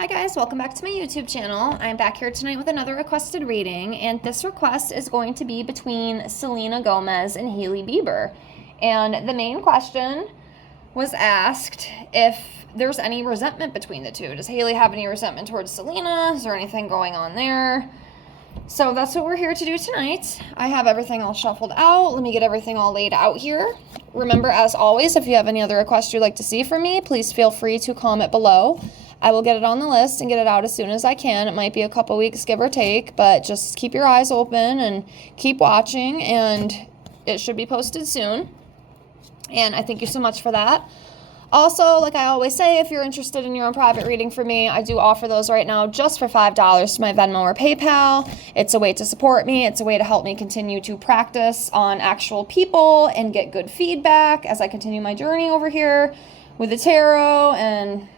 Hi guys, welcome back to my YouTube channel. I'm back here tonight with another requested reading, and this request is going to be between Selena Gomez and Hailey Bieber. And the main question was asked if there's any resentment between the two. Does Hailey have any resentment towards Selena? Is there anything going on there? So that's what we're here to do tonight. I have everything all shuffled out. Let me get everything all laid out here. Remember, as always, if you have any other requests you'd like to see from me, please feel free to comment below. I will get it on the list and get it out as soon as I can. It might be a couple weeks, give or take, but just keep your eyes open and keep watching, and it should be posted soon. And I thank you so much for that. Also, like I always say, if you're interested in your own private reading from me, I do offer those right now just for $5 to my Venmo or PayPal. It's a way to support me. It's a way to help me continue to practice on actual people and get good feedback as I continue my journey over here with the tarot and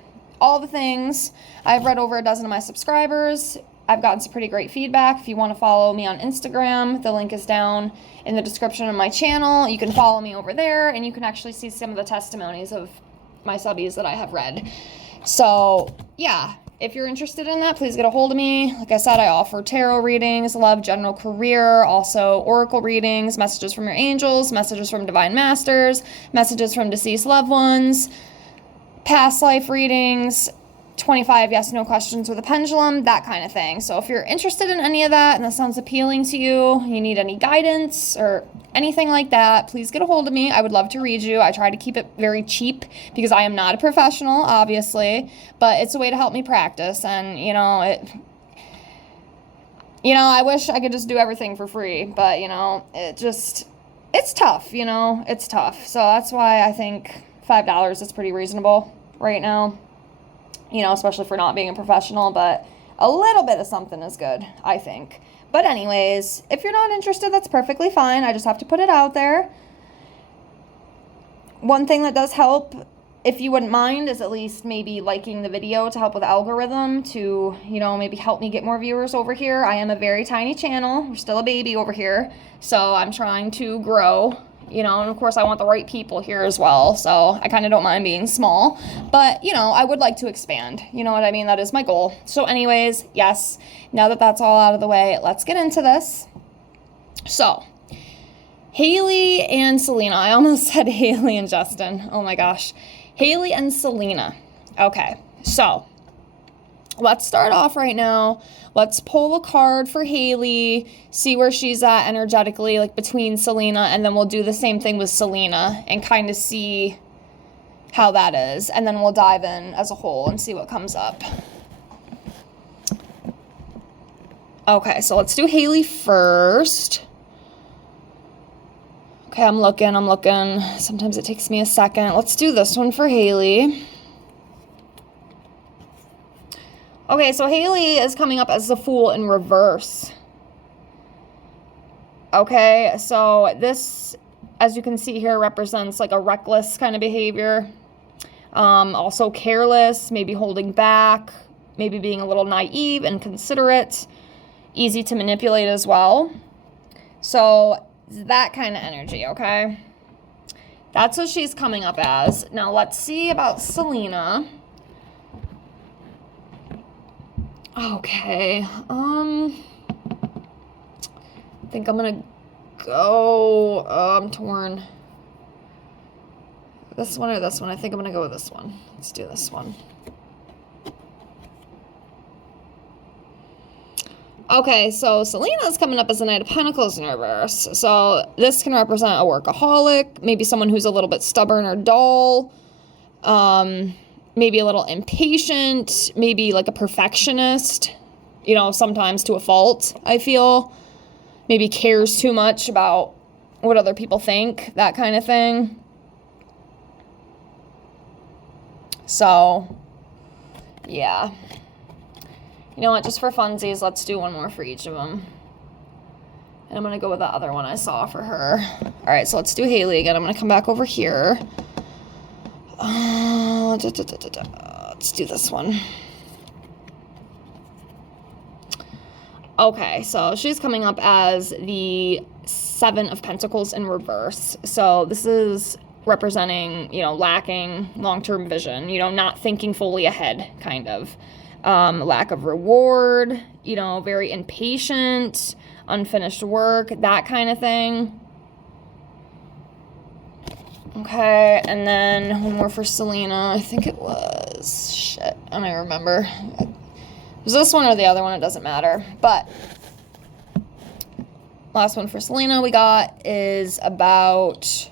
all the things. I've read over a dozen of my subscribers. I've gotten some pretty great feedback. If you want to follow me on Instagram, the link is down in the description of my channel. You can follow me over there, and you can actually see some of the testimonies of my subbies that I have read. So yeah, if you're interested in that, please get a hold of me. Like I said, I offer tarot readings, love, general career, also oracle readings, messages from your angels, messages from divine masters, messages from deceased loved ones, past life readings, 25 yes no questions with a pendulum, that kind of thing. So if you're interested in any of that and that sounds appealing to you, you need any guidance or anything like that, please get a hold of me. I would love to read you. I try to keep it very cheap because I am not a professional, obviously, but it's a way to help me practice. And I wish I could just do everything for free, but it's tough, it's tough. So that's why I think $5 is pretty reasonable right now. Especially for not being a professional, but a little bit of something is good, I think. But anyways, if you're not interested, that's perfectly fine. I just have to put it out there. One thing that does help, if you wouldn't mind, is at least maybe liking the video to help with the algorithm to, maybe help me get more viewers over here. I am a very tiny channel. We're still a baby over here. So I'm trying to grow. And of course I want the right people here as well, so I kind of don't mind being small, but, I would like to expand, you know what I mean? That is my goal. So anyways, yes, now that that's all out of the way, let's get into this. So, Hailey and Selena, I almost said Hailey and Justin, oh my gosh, Hailey and Selena. Okay, so let's start off right now. Let's pull a card for Hailey, see where she's at energetically, like between Selena, and then we'll do the same thing with Selena and kind of see how that is. And then we'll dive in as a whole and see what comes up. Okay, so let's do Hailey first. Okay, I'm looking. Sometimes it takes me a second. Let's do this one for Hailey. Okay, so Hailey is coming up as the Fool in reverse. Okay, so this, as you can see here, represents like a reckless kind of behavior. Also careless, maybe holding back, maybe being a little naive, inconsiderate, easy to manipulate as well. So that kind of energy, okay? That's what she's coming up as. Now let's see about Selena. Okay, I think I'm gonna go, I'm torn. This one or this one? I think I'm gonna go with this one. Let's do this one. Okay, so Selena's coming up as a Knight of Pentacles in reverse. So this can represent a workaholic, maybe someone who's a little bit stubborn or dull, maybe a little impatient, maybe like a perfectionist, sometimes to a fault, I feel. Maybe cares too much about what other people think, that kind of thing. So, yeah. You know what, just for funsies, let's do one more for each of them. And I'm going to go with the other one I saw for her. All right, so let's do Hailey again. I'm going to come back over here. Let's do this one. Okay, so she's coming up as the Seven of Pentacles in reverse. So this is representing, lacking long-term vision, not thinking fully ahead, kind of. lack of reward, you know, very impatient, unfinished work, that kind of thing. Okay, and then one more for Selena. I think it was, shit, I don't even remember. It was this one or the other one, it doesn't matter. But last one for Selena we got is about,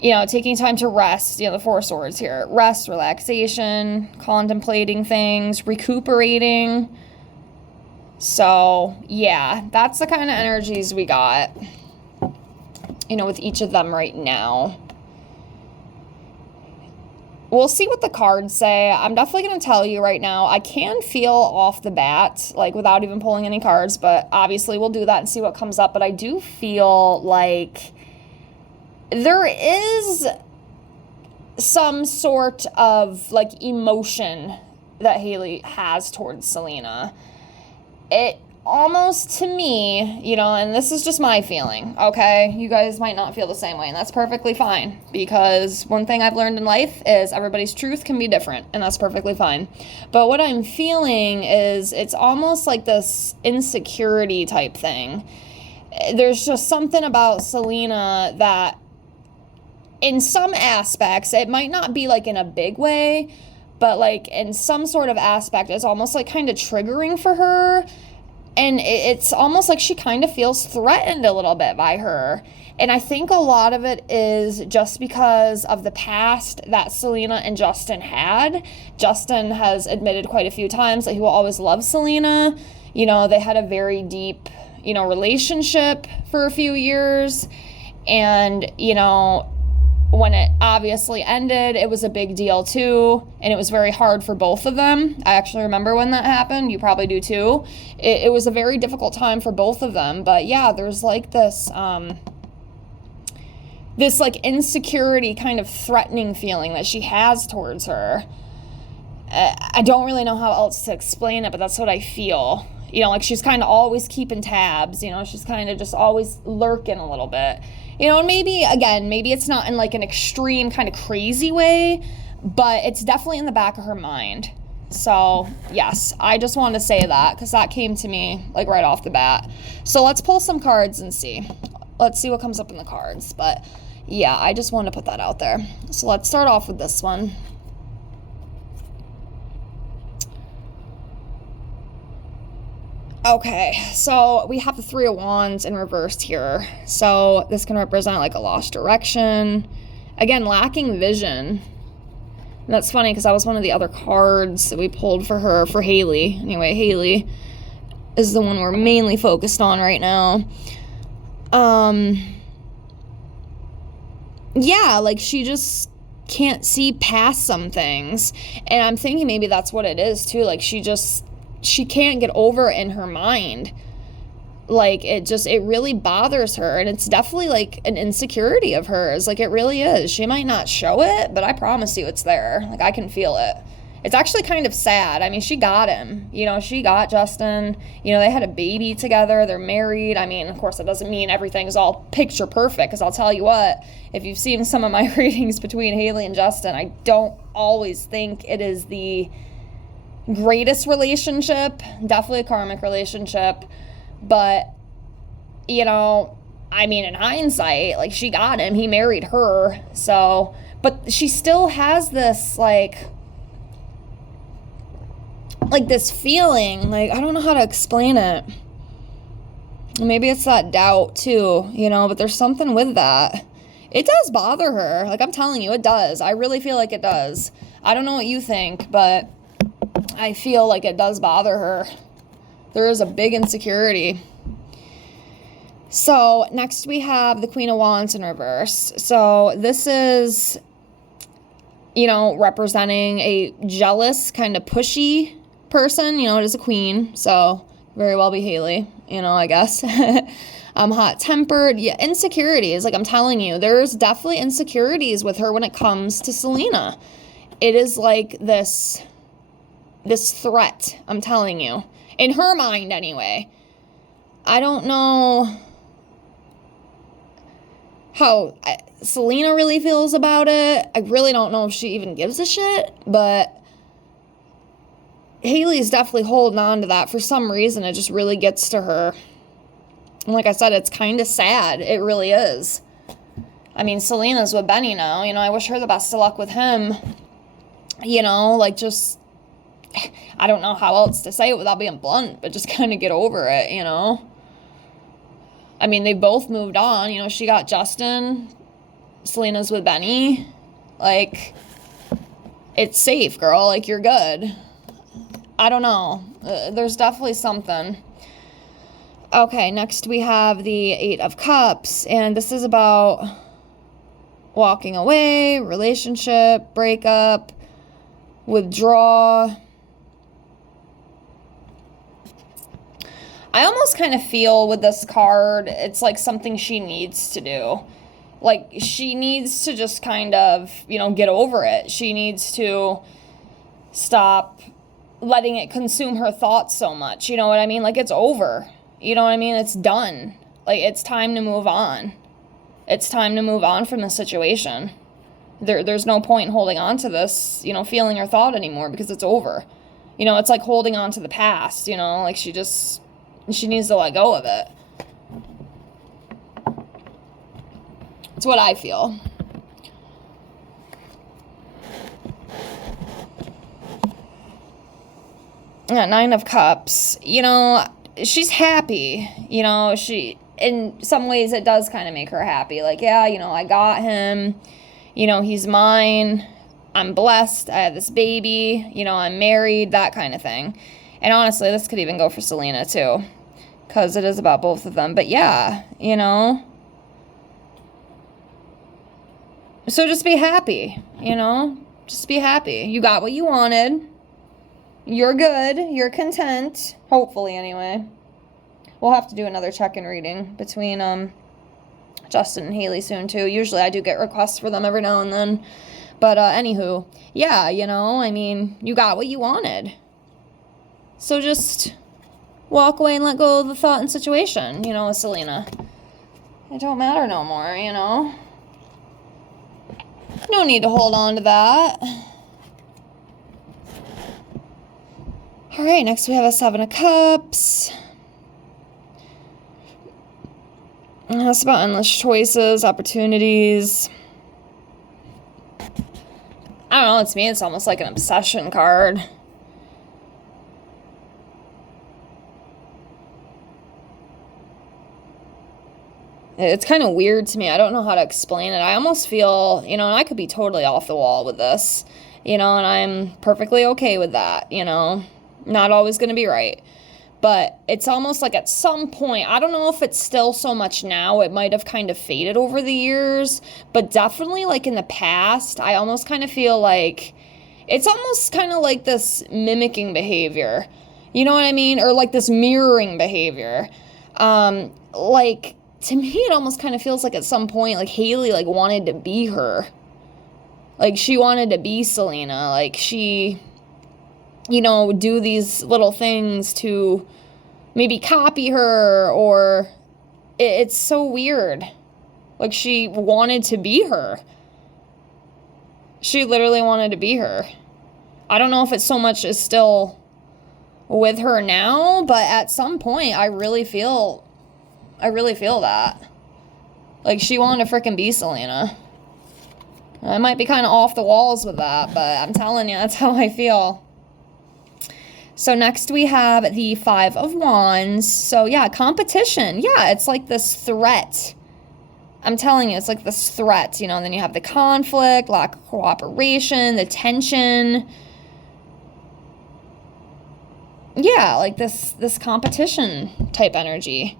you know, taking time to rest, you know, the 4 swords here. Rest, relaxation, contemplating things, recuperating. So, yeah, that's the kind of energies we got, you know, with each of them right now. We'll see what the cards say. I'm definitely going to tell you right now, I can feel off the bat, like without even pulling any cards, but obviously we'll do that and see what comes up. But I do feel like there is some sort of like emotion that Hailey has towards Selena. It almost, to me, you know, and this is just my feeling, okay? You guys might not feel the same way, and that's perfectly fine, because one thing I've learned in life is everybody's truth can be different, and that's perfectly fine. But what I'm feeling is it's almost like this insecurity type thing. There's just something about Selena that, in some aspects, it might not be like in a big way, but like in some sort of aspect, it's almost like kind of triggering for her. And it's almost like she kind of feels threatened a little bit by her. And I think a lot of it is just because of the past that Selena and Justin had. Justin has admitted quite a few times that he will always love Selena. You know, they had a very deep, you know, relationship for a few years. And, you know, when it obviously ended, it was a big deal too, and it was very hard for both of them. I actually remember when that happened. You probably do too. It was a very difficult time for both of them. But yeah, there's like this this like insecurity, kind of threatening feeling that she has towards her. I don't really know how else to explain it, but that's what I feel. You know, like she's kind of always keeping tabs, you know, she's kind of just always lurking a little bit. You know, and maybe, again, maybe it's not in like an extreme kind of crazy way, but it's definitely in the back of her mind. So, yes, I just wanted to say that because that came to me like right off the bat. So let's pull some cards and see. Let's see what comes up in the cards. But yeah, I just wanted to put that out there. So let's start off with this one. Okay, so we have the 3 of Wands in reversed here. So this can represent like a lost direction. Again, lacking vision. And that's funny because that was one of the other cards that we pulled for her, for Hailey. Anyway, Hailey is the one we're mainly focused on right now. Yeah, like she just can't see past some things. And I'm thinking maybe that's what it is too. Like she can't get over it in her mind. Like it really bothers her, and it's definitely like an insecurity of hers. Like it really is. She might not show it, but I promise you it's there. Like I can feel it. It's actually kind of sad. I mean, she got him, you know, she got Justin, you know, they had a baby together, they're married. I mean, of course, that doesn't mean everything's all picture perfect, because I'll tell you what, if you've seen some of my readings between Hailey and Justin, I don't always think it is the greatest relationship, definitely a karmic relationship, but, you know, I mean, in hindsight, like, she got him, he married her, so, but she still has this, like this feeling, like, I don't know how to explain it. Maybe it's that doubt, too, you know, but there's something with that. It does bother her, like, I'm telling you, it does. I really feel like it does. I don't know what you think, but I feel like it does bother her. There is a big insecurity. So next we have the Queen of Wands in reverse. So this is, you know, representing a jealous, kind of pushy person. You know, it is a queen, so very well be Hailey, you know, I guess. Hot-tempered. Yeah, insecurities. Like I'm telling you, there's definitely insecurities with her when it comes to Selena. It is like this threat, I'm telling you. In her mind, anyway. I don't know how Selena really feels about it. I really don't know if she even gives a shit, but Hailey's definitely holding on to that. For some reason, it just really gets to her. And like I said, it's kind of sad. It really is. I mean, Selena's with Benny now. You know, I wish her the best of luck with him. You know, like, just, I don't know how else to say it without being blunt, but just kind of get over it, you know? I mean, they both moved on. You know, she got Justin. Selena's with Benny. Like, it's safe, girl. Like, you're good. I don't know. There's definitely something. Okay, next we have the Eight of Cups, and this is about walking away, relationship, breakup, withdraw. I almost kind of feel with this card, it's like something she needs to do. Like, she needs to just kind of, you know, get over it. She needs to stop letting it consume her thoughts so much. You know what I mean? Like, it's over. You know what I mean? It's done. Like, it's time to move on. It's time to move on from the situation. There's no point in holding on to this, you know, feeling or thought anymore, because it's over. You know, it's like holding on to the past, you know? Like, she needs to let go of it. It's what I feel. Yeah, Nine of Cups. You know, she's happy. You know, in some ways it does kind of make her happy. Like, yeah, you know, I got him. You know, he's mine. I'm blessed. I have this baby. You know, I'm married, that kind of thing. And honestly, this could even go for Selena too, because it is about both of them. But yeah, you know. So just be happy, you know? Just be happy. You got what you wanted. You're good. You're content. Hopefully, anyway. We'll have to do another check-in reading between Justin and Hailey soon, too. Usually I do get requests for them every now and then. But anywho, yeah, you know, I mean, you got what you wanted. So just walk away and let go of the thought and situation, you know, with Selena. It don't matter no more, you know? No need to hold on to that. All right, next we have a Seven of Cups. That's about endless choices, opportunities. I don't know, to me it's almost like an obsession card. It's kind of weird to me. I don't know how to explain it. I almost feel, you know, and I could be totally off the wall with this, you know, and I'm perfectly okay with that, you know. Not always going to be right. But it's almost like at some point, I don't know if it's still so much now. It might have kind of faded over the years. But definitely, like in the past, I almost kind of feel like it's almost kind of like this mimicking behavior. You know what I mean? Or like this mirroring behavior. Like, to me, it almost kind of feels like at some point, like Hailey, like, wanted to be her. Like, she wanted to be Selena. Like, she, you know, would do these little things to maybe copy her, or it's so weird. Like, she wanted to be her. She literally wanted to be her. I don't know if it's so much is still with her now, but at some point, I really feel that. Like, she wanted to freaking be Selena. I might be kind of off the walls with that, but I'm telling you, that's how I feel. So next we have the Five of Wands. So yeah, competition. Yeah, it's like this threat. I'm telling you, it's like this threat, you know, and then you have the conflict, lack of cooperation, the tension. Yeah, like this competition type energy.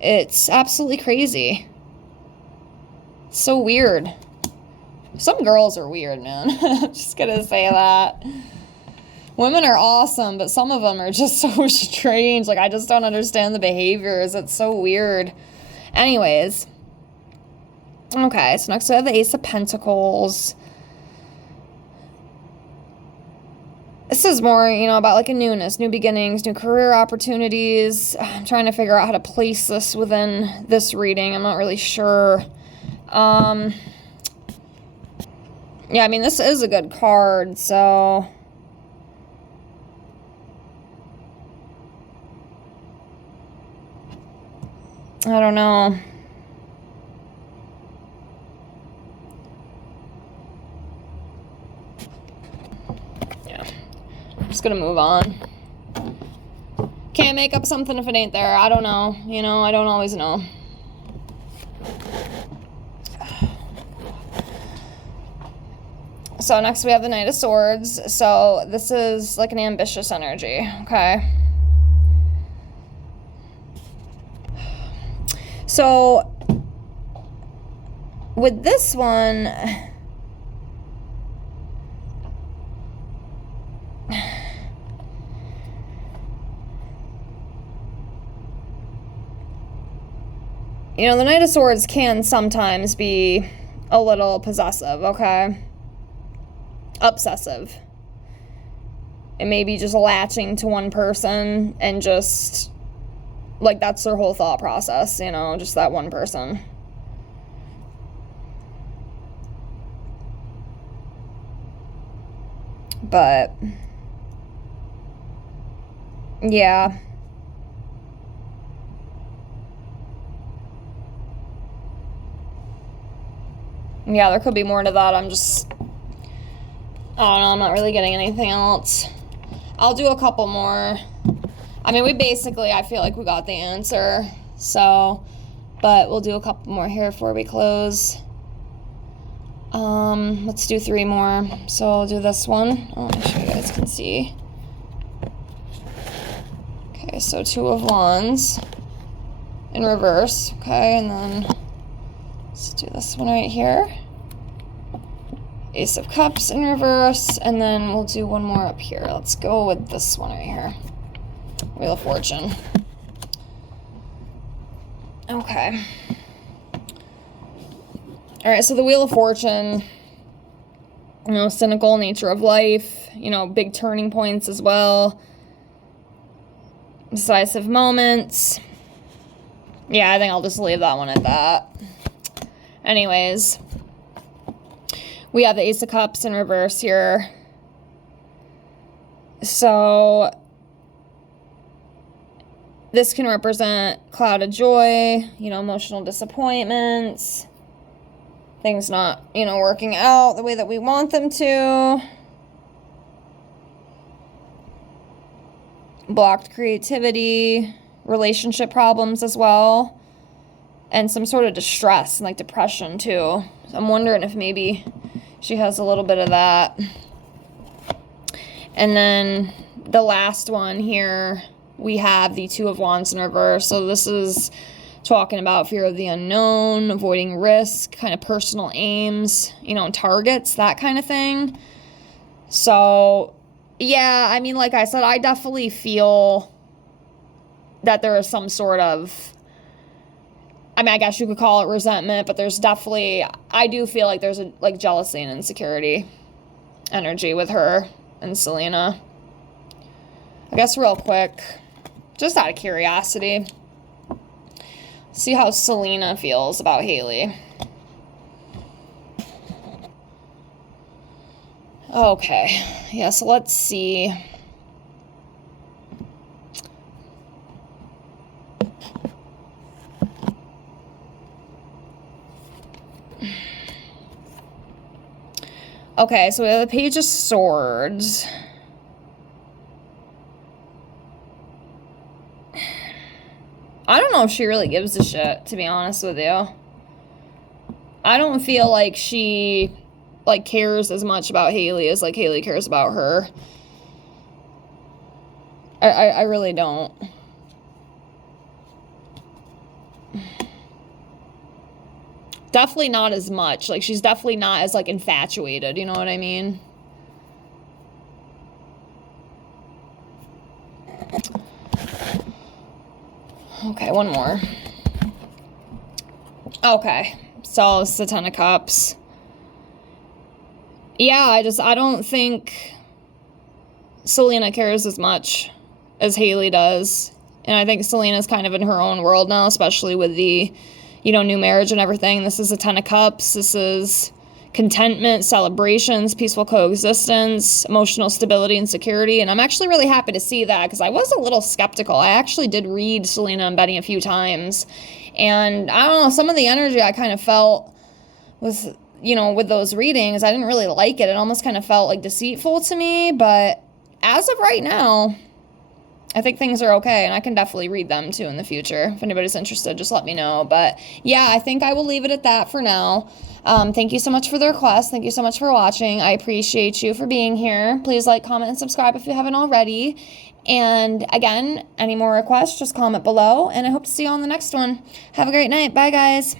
It's absolutely crazy. So weird. Some girls are weird, man. Just gonna say that. Women are awesome, but some of them are just so strange. Like, I just don't understand the behaviors. It's so weird. Anyways. Okay, so next we have the Ace of Pentacles. This is more, you know, about like a newness, new beginnings, new career opportunities. I'm trying to figure out how to place this within this reading. I'm not really sure. Yeah, I mean, this is a good card, so I don't know. Yeah. I'm just gonna move on. Can't make up something if it ain't there. I don't know. You know, I don't always know. So next we have the Knight of Swords. So this is like an ambitious energy, okay? So with this one, you know, the Knight of Swords can sometimes be a little possessive, okay? Obsessive. It may be just latching to one person and just, like, that's their whole thought process, you know, just that one person. But, yeah. Yeah, there could be more to that. I'm just, I don't know, I'm not really getting anything else. I'll do a couple more. I mean, we basically, I feel like we got the answer. So, but we'll do a couple more here before we close. Let's do 3 more. So I'll do this one. I'll make sure you guys can see. Okay, so 2 of Wands in reverse. Okay, and then let's do this one right here. Ace of Cups in reverse, and then we'll do one more up here. Let's go with this one right here. Wheel of Fortune. Okay. All right, so the Wheel of Fortune, you know, cynical nature of life, you know, big turning points as well. Decisive moments. Yeah, I think I'll just leave that one at that. Anyways, we have the Ace of Cups in reverse here. So this can represent cloud of joy, you know, emotional disappointments, things not, you know, working out the way that we want them to. Blocked creativity, relationship problems as well, and some sort of distress and like depression too. So I'm wondering if maybe she has a little bit of that. And then the last one here, we have the 2 of Wands in reverse. So this is talking about fear of the unknown, avoiding risk, kind of personal aims, you know, targets, that kind of thing. So, yeah, I mean, like I said, I definitely feel that there is some sort of, I mean, I guess you could call it resentment, but there's definitely, I do feel like there's a, like, jealousy and insecurity energy with her and Selena. I guess real quick, just out of curiosity, see how Selena feels about Hailey. Okay, yeah, so let's see. Okay, so we have the Page of Swords. I don't know if she really gives a shit, to be honest with you. I don't feel like she, like, cares as much about Hailey as, like, Hailey cares about her. I really don't. Definitely not as much. Like, she's definitely not as, like, infatuated, you know what I mean? Okay, one more. Okay, so it's the 10 of Cups. Yeah, I don't think Selena cares as much as Hailey does. And I think Selena's kind of in her own world now, especially with the, you know, new marriage and everything. This is a 10 of Cups. This is contentment, celebrations, peaceful coexistence, emotional stability and security. And I'm actually really happy to see that, because I was a little skeptical. I actually did read Selena and Benny a few times, and I don't know, some of the energy I kind of felt was, with those readings, I didn't really like it. It almost kind of felt like deceitful to me, but as of right now, I think things are okay, and I can definitely read them too in the future. If anybody's interested, just let me know. But yeah, I think I will leave it at that for now. Thank you so much for the request. Thank you so much for watching. I appreciate you for being here. Please like, comment, and subscribe if you haven't already. And again, any more requests, just comment below. And I hope to see you on the next one. Have a great night. Bye, guys.